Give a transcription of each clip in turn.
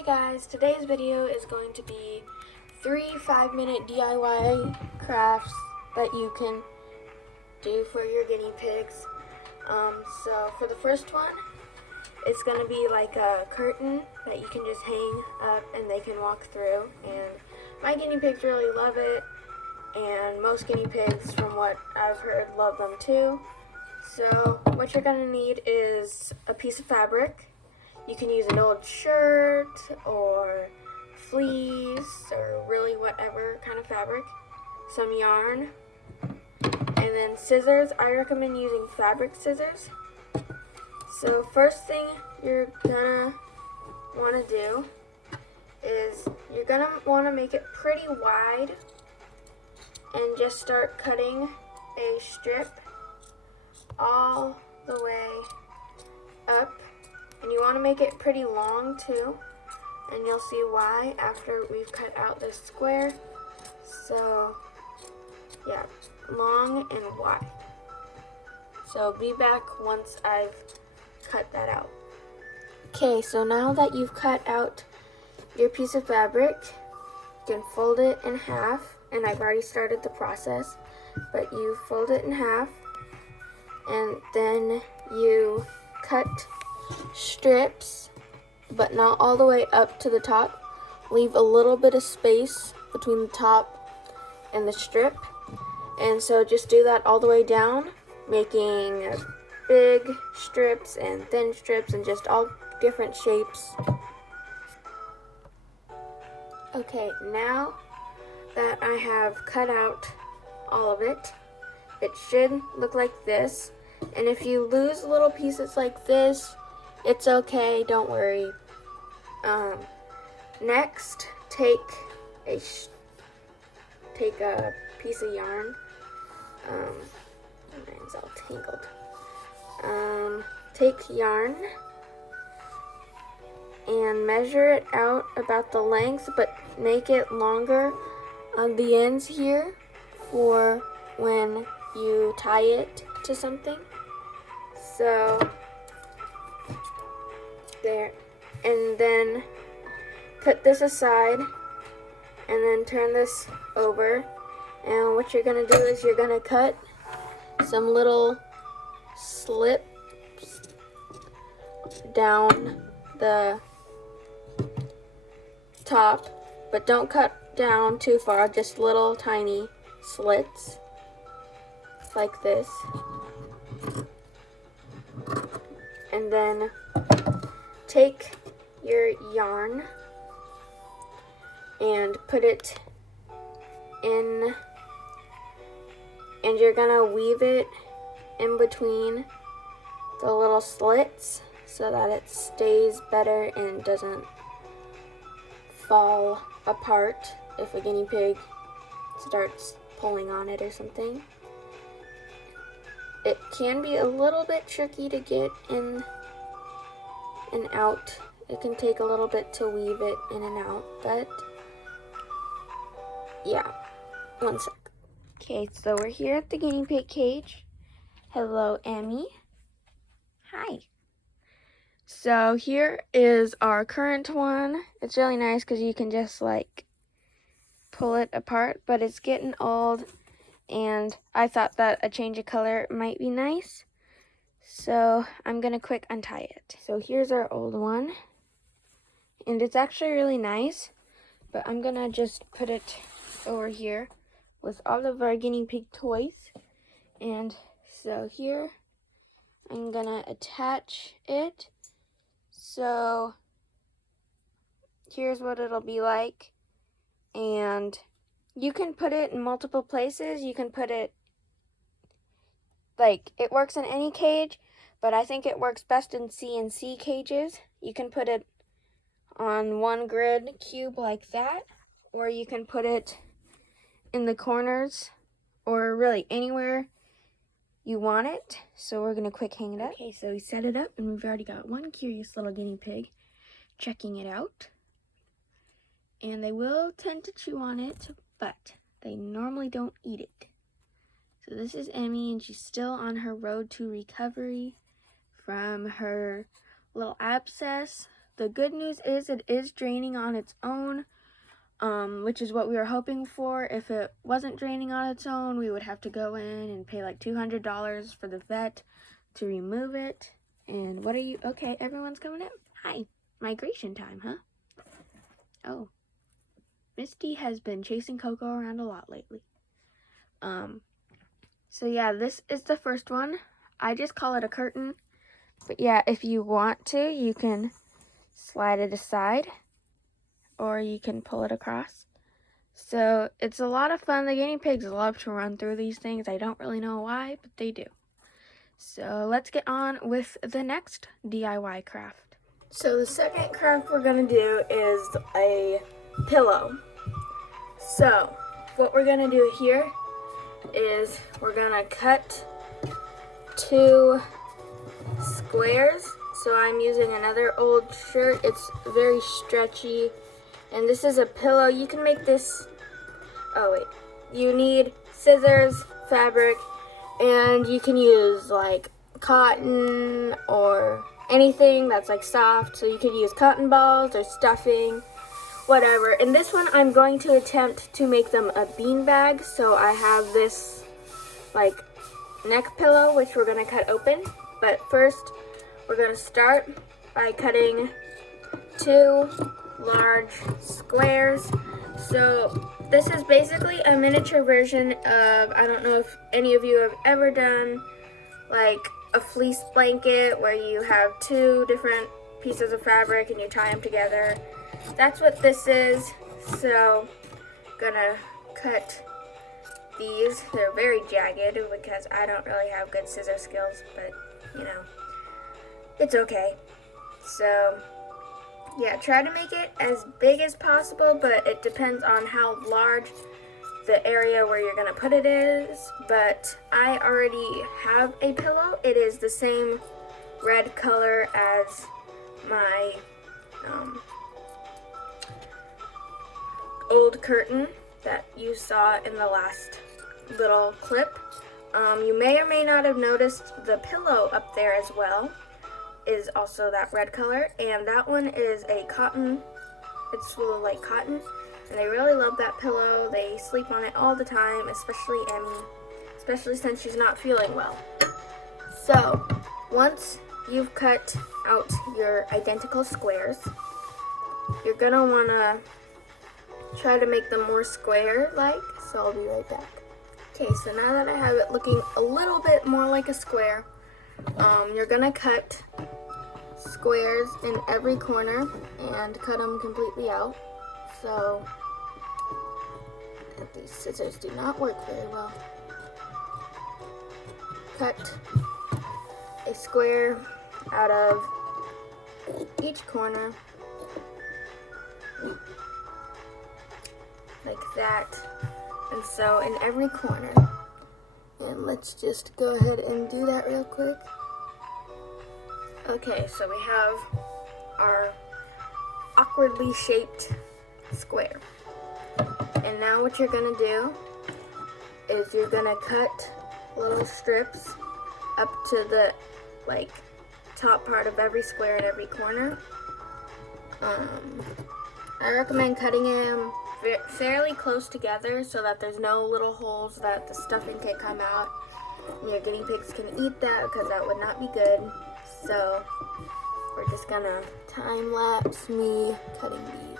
Hey guys, today's video is going to be 3 5-minute DIY crafts that you can do for your guinea pigs. So for the first one, it's going to be like a curtain that you can just hang up and they can walk through. And my guinea pigs really love it, and most guinea pigs, from what I've heard, love them too. So what you're going to need is a piece of fabric. You can use an old shirt or fleece or really whatever kind of fabric, some yarn, and then scissors. I recommend using fabric scissors. So first thing you're gonna want to do is you're gonna want to make it pretty wide and just start cutting a strip all the way up. And you want to make it pretty long too, and you'll see why after we've cut out this square. So yeah, long and wide. So be back once I've cut that out. Okay, so now that you've cut out your piece of fabric, you can fold it in half, and I've already started the process, but you fold it in half and then you cut strips, but not all the way up to the top. Leave a little bit of space between the top and the strip, and so just do that all the way down, making big strips and thin strips and just all different shapes. Okay, now that I have cut out all of it, it should look like this. And if you lose little pieces like this, it's okay, don't worry. Next, take a piece of yarn. Mine's all tangled. Take yarn and measure it out about the length, but make it longer on the ends here for when you tie it to something. So there, and then put this aside and then turn this over, and what you're gonna do is you're gonna cut some little slips down the top, but don't cut down too far, just little tiny slits like this. And then take your yarn and put it in, and you're gonna weave it in between the little slits so that it stays better and doesn't fall apart if a guinea pig starts pulling on it or something. It can be a little bit tricky to get in and out. It can take a little bit to weave it in and out, but yeah. One sec. Okay, so we're here at the guinea pig cage. Hello, Emmy. Hi. So here is our current one. It's really nice because you can just like pull it apart, but it's getting old, and I thought that a change of color might be nice. So I'm gonna quick untie it. So here's our old one, and it's actually really nice, but I'm gonna just put it over here with all of our guinea pig toys. And so here I'm gonna attach it. So here's what it'll be like, and you can put it in multiple places. You can put it, like, it works in any cage, but I think it works best in CNC cages. You can put it on one grid cube like that, or you can put it in the corners, or really anywhere you want it. So we're gonna quick hang it up. Okay, so we set it up, and we've already got one curious little guinea pig checking it out. And they will tend to chew on it, but they normally don't eat it. So this is Emmy, and she's still on her road to recovery from her little abscess The good news is it is draining on its own, which is what we were hoping for. If it wasn't draining on its own, we would have to go in and pay like $200 for the vet to remove it. And what are you? Okay, everyone's coming out. Hi, migration time, huh? Oh, Misty has been chasing Coco around a lot lately. So yeah, this is the first one. I just call it a curtain. But yeah, if you want to, you can slide it aside or you can pull it across. So it's a lot of fun. The guinea pigs love to run through these things. I don't really know why, but they do. So let's get on with the next DIY craft. So the second craft we're going to do is a pillow. So what we're going to do here is we're going to cut 2 squares. So I'm using another old shirt. It's very stretchy. And this is a pillow. You can make this, you need scissors, fabric, and you can use like cotton or anything that's like soft. So you could use cotton balls or stuffing, whatever. In this one, I'm going to attempt to make them a bean bag. So I have this like neck pillow, which we're gonna cut open. But first, we're gonna start by cutting 2 large squares. So this is basically a miniature version of, I don't know if any of you have ever done like a fleece blanket where you have 2 different pieces of fabric and you tie them together. That's what this is. So gonna cut these. They're very jagged because I don't really have good scissor skills, but you know, it's okay. So yeah, try to make it as big as possible, but it depends on how large the area where you're gonna put it is. But I already have a pillow. It is the same red color as my old curtain that you saw in the last little clip. You may or may not have noticed the pillow up there as well is also that red color, and that one is a cotton. It's full of like cotton, and they really love that pillow. They sleep on it all the time, especially Emmy, especially since she's not feeling well. So once you've cut out your identical squares, you're gonna wanna try to make them more square-like, so I'll be right back. Okay, so now that I have it looking a little bit more like a square, you're gonna cut squares in every corner and cut them completely out. So these scissors do not work very well. Cut a square out of each corner like that. And so in every corner, and let's just go ahead and do that real quick. Okay, so we have our awkwardly shaped square. And now what you're gonna do is you're gonna cut little strips up to the like top part of every square in every corner. I recommend cutting them fairly close together so that there's no little holes that the stuffing can come out. And your guinea pigs can eat that because that would not be good. So we're just gonna time lapse me cutting these.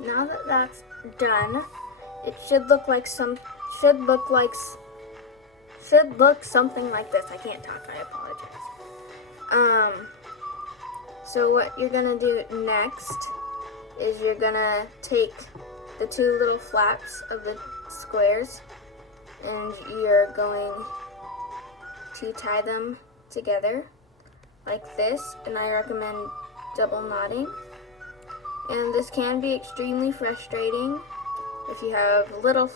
Now that that's done, it should look something like this. I can't talk, I apologize. So what you're gonna do next is you're gonna take the 2 little flaps of the squares and you're going to tie them together like this, and I recommend double knotting. And this can be extremely frustrating if you have little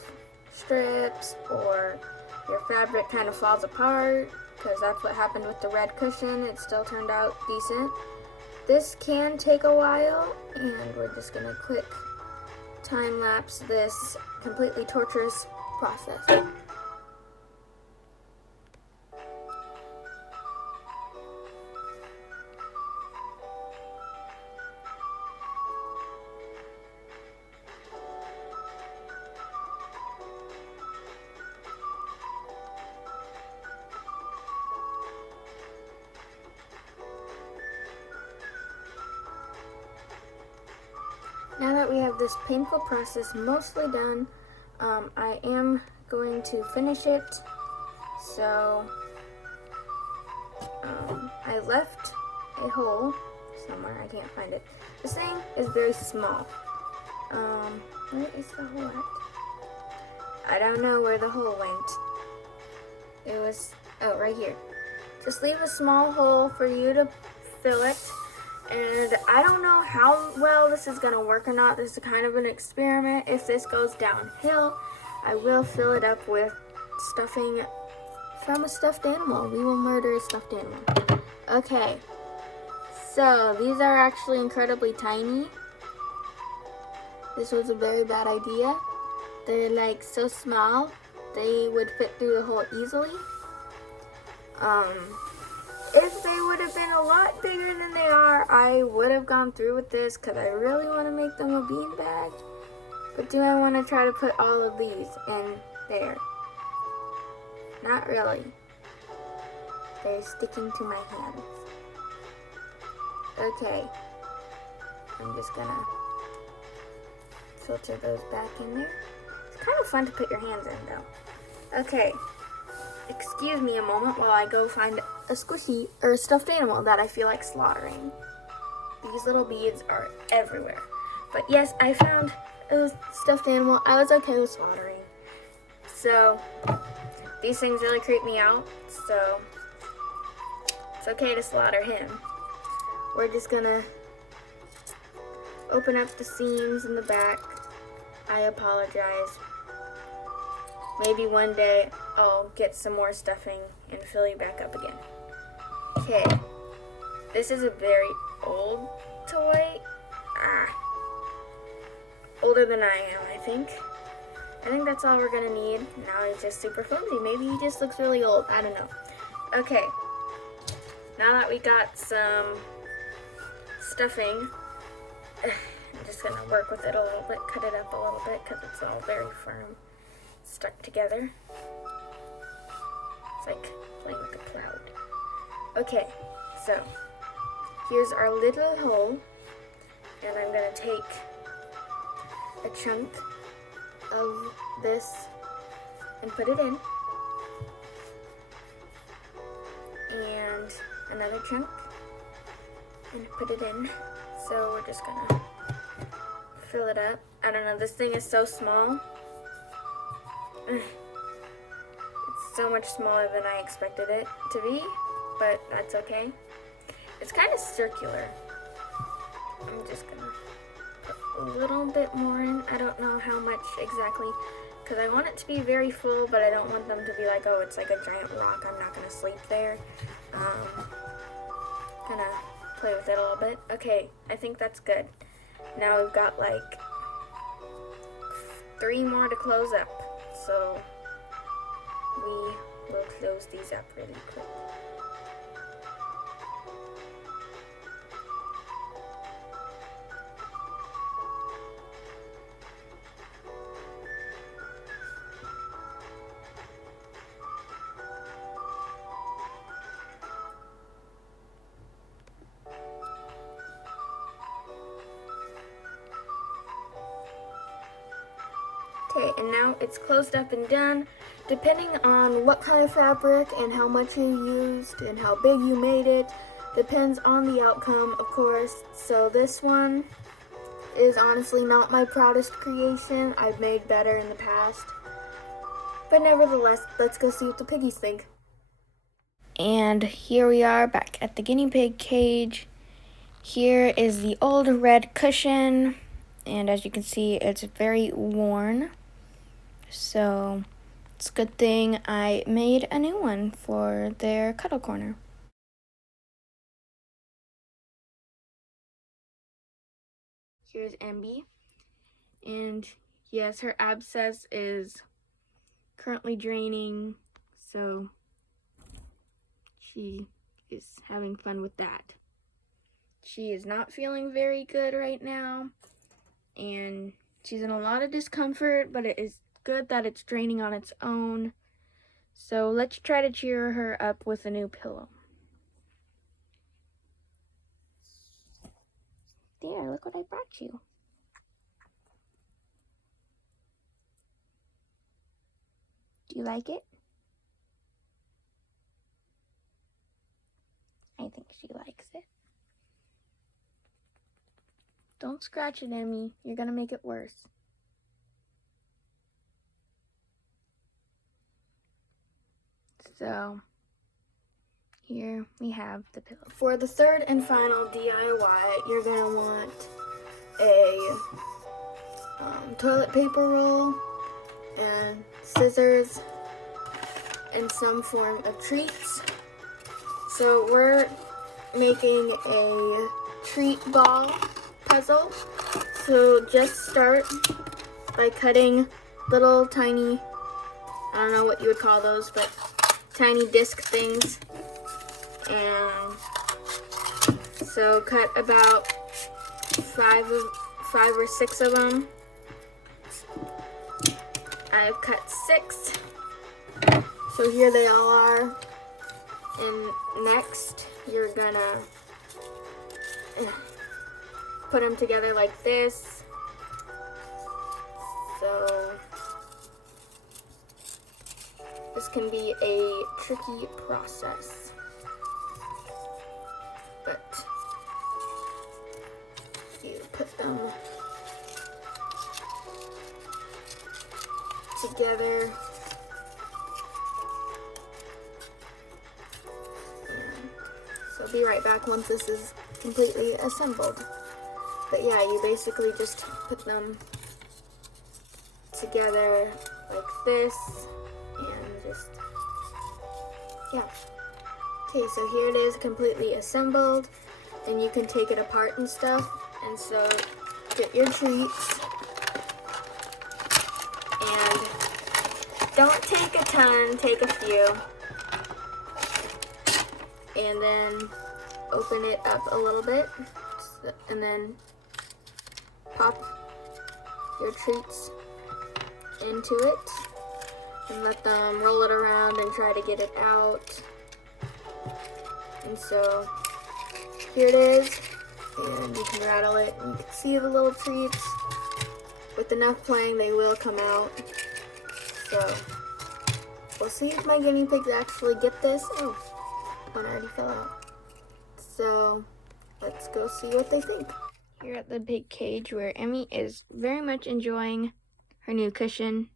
strips or your fabric kind of falls apart because that's what happened with the red cushion. It still turned out decent. This can take a while, and we're just gonna quick time lapse this completely torturous process. Now that we have this painful process mostly done, I am going to finish it. So I left a hole somewhere. I can't find it. This thing is very small. Where is the hole at? I don't know where the hole went. It was, oh, right here. Just leave a small hole for you to fill it. And I don't know how well this is going to work or not. This is kind of an experiment. If this goes downhill, I will fill it up with stuffing from a stuffed animal. We will murder a stuffed animal. Okay, so these are actually incredibly tiny. This was a very bad idea. They're like so small, they would fit through the hole easily. If they would have been a lot bigger than they are, I would have gone through with this because I really want to make them a beanbag. But do I want to try to put all of these in there? Not really. They're sticking to my hands. Okay. I'm just gonna filter those back in there. It's kind of fun to put your hands in though. Okay. Excuse me a moment while I go find a squishy or a stuffed animal that I feel like slaughtering. These little beads are everywhere. But yes, I found a stuffed animal I was okay with slaughtering. So, these things really creep me out, so it's okay to slaughter him. We're just gonna open up the seams in the back. I apologize. Maybe one day I'll get some more stuffing and fill you back up again. Okay, this is a very old toy. Older than I am, I think. I think that's all we're gonna need. Now he's just super flimsy. Maybe he just looks really old. I don't know. Okay, now that we got some stuffing, I'm just gonna work with it a little bit, cut it up a little bit because it's all very firm, stuck together. It's like playing with a cloud. Okay, so here's our little hole, and I'm gonna take a chunk of this and put it in, and another chunk and put it in. So we're just gonna fill it up. I don't know, this thing is so small. It's so much smaller than I expected it to be, but that's okay. It's kind of circular. I'm just gonna put a little bit more in. I don't know how much exactly, because I want it to be very full, but I don't want them to be like, oh, it's like a giant rock, I'm not gonna sleep there. Gonna play with it a little bit. Okay, I think that's good. Now we've got like 3 more to close up, so we will close these up really quick. Okay, and now it's closed up and done. Depending on what kind of fabric and how much you used and how big you made it, depends on the outcome, of course. So this one is honestly not my proudest creation. I've made better in the past. But nevertheless, let's go see what the piggies think. And here we are back at the guinea pig cage. Here is the old red cushion, and as you can see, it's very worn. So It's a good thing I made a new one for their cuddle corner. Here's Emby, and yes, her abscess is currently draining, so she is having fun with that. She is not feeling very good right now, and she's in a lot of discomfort, but it is good that it's draining on its own. So let's try to cheer her up with a new pillow. There, look what I brought you. Do you like it? I think she likes it. Don't scratch it, Emmy. You're gonna make it worse. So, here we have the pillow. For the third and final DIY, you're gonna want a toilet paper roll and scissors and some form of treats. So we're making a treat ball puzzle. So just start by cutting little tiny, I don't know what you would call those, but tiny disc things. And so cut about five or six of them. I've cut 6. So here they all are. And next, you're gonna put them together like this. So this can be a tricky process, but you put them together. So I'll be right back once this is completely assembled. But yeah, you basically just put them together like this and just, yeah. Okay, so here it is completely assembled, and you can take it apart and stuff. And so get your treats, and don't take a ton, take a few. And then open it up a little bit, and then pop your treats into it and let them roll it around and try to get it out. And so here it is, and you can rattle it and you can see the little treats. With enough playing, they will come out. So we'll see if my guinea pigs actually get this. Oh, one already fell out. So let's go see what they think. Here at the pig cage, where Emmy is very much enjoying her new cushion.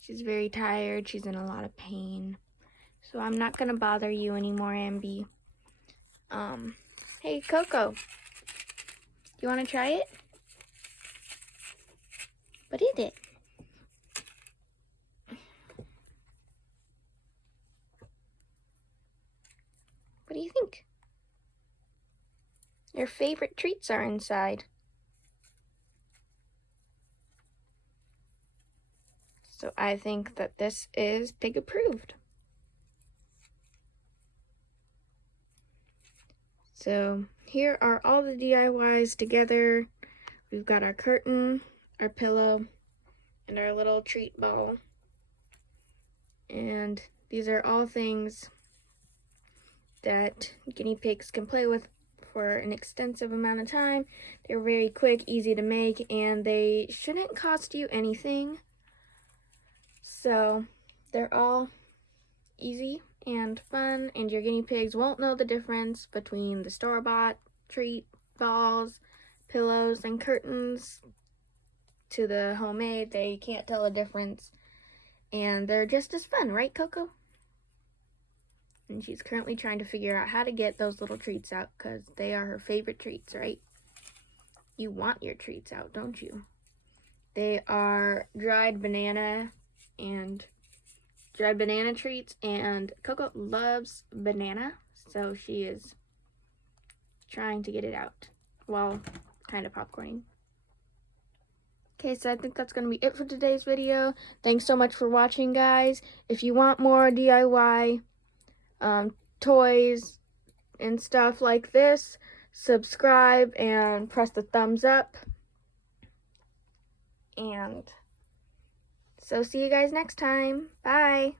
She's very tired. She's in a lot of pain. So I'm not gonna bother you anymore, Emby. Hey, Coco. You wanna try it? What is it? What do you think? Your favorite treats are inside. So I think that this is pig approved. So here are all the DIYs together. We've got our curtain, our pillow, and our little treat ball. And these are all things that guinea pigs can play with for an extensive amount of time. They're very quick, easy to make, and they shouldn't cost you anything. So they're all easy and fun, and your guinea pigs won't know the difference between the store-bought treat balls, pillows, and curtains to the homemade. They can't tell the difference, and they're just as fun, right, Coco? And she's currently trying to figure out how to get those little treats out, because they are her favorite treats, right? You want your treats out, don't you? They are dried banana and dried banana treats, and Coco loves banana, so she is trying to get it out while kind of popcorning. Okay, so I think that's going to be it for today's video. Thanks so much for watching, guys. If you want more DIY toys and stuff like this, subscribe and press the thumbs up. And so see you guys next time. Bye.